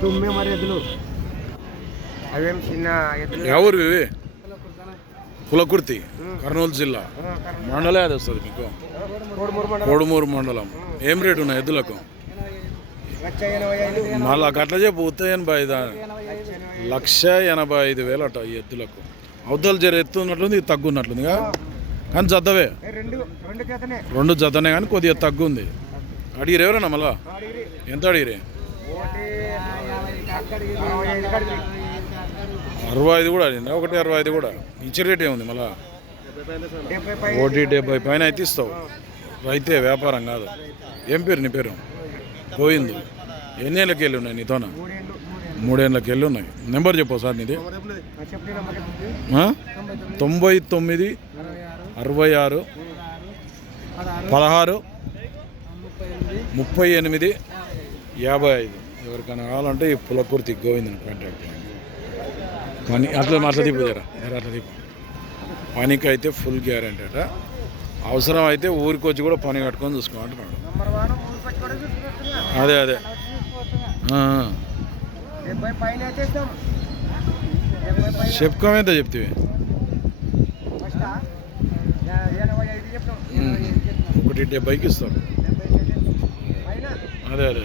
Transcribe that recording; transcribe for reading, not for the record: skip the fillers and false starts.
దుమ్మే మరి ఎద్దులు అవేం చిన్న ఎద్దులు. ఎవరు ఇవి? కులకుర్తి, కర్నూలు జిల్లా. మండలం అది వస్తుంది మీకు? కోడుమూరు మండలం. ఏం రేటు ఉన్నాయి ఎద్దులకు? మళ్ళా అట్లా చెప్పు. 1,85,000 అట ఈ ఎద్దులకు. అవతల జర ఎత్తున్నట్లుంది, తగ్గున్నట్లుంది కానీ జతవే. రెండు జతనే కానీ కొద్దిగా తగ్గుంది. అడిగిరు ఎవరన్నా మళ్ళా? ఎంత అడిగిరే? 65 కూడా అడిగిందా? 1,65 కూడా ఇచ్చే రేట్ ఏముంది మళ్ళా? 1,70 పైన అయితే ఇస్తావు. రైతే, వ్యాపారం కాదు. ఏం పేరు నీ పేరు? గోవిందు. ఎన్ని ఏళ్ళకి వెళ్ళి ఉన్నాయి నీతోన? 3 ఏళ్ళకి వెళ్ళి ఉన్నాయి. నెంబర్ చెప్పు సార్ నీది. 99 66 16 38 55. ఎవరికైనా కావాలంటే ఈ పులకుర్తి గోవిందని కాంటాక్ట్ చేయండి. పని అట్లా మాట్లాడి జరా అట్లా దీపు. పనికి అయితే ఫుల్ గ్యారెంటీ అట. అవసరం అయితే ఊరికి వచ్చి కూడా పని కట్టుకొని చూసుకోమంటున్నాడు. అదే అదే చెప్పుకోమేంత చెప్తే 1,70కి ఇస్తాడు. అదే అదే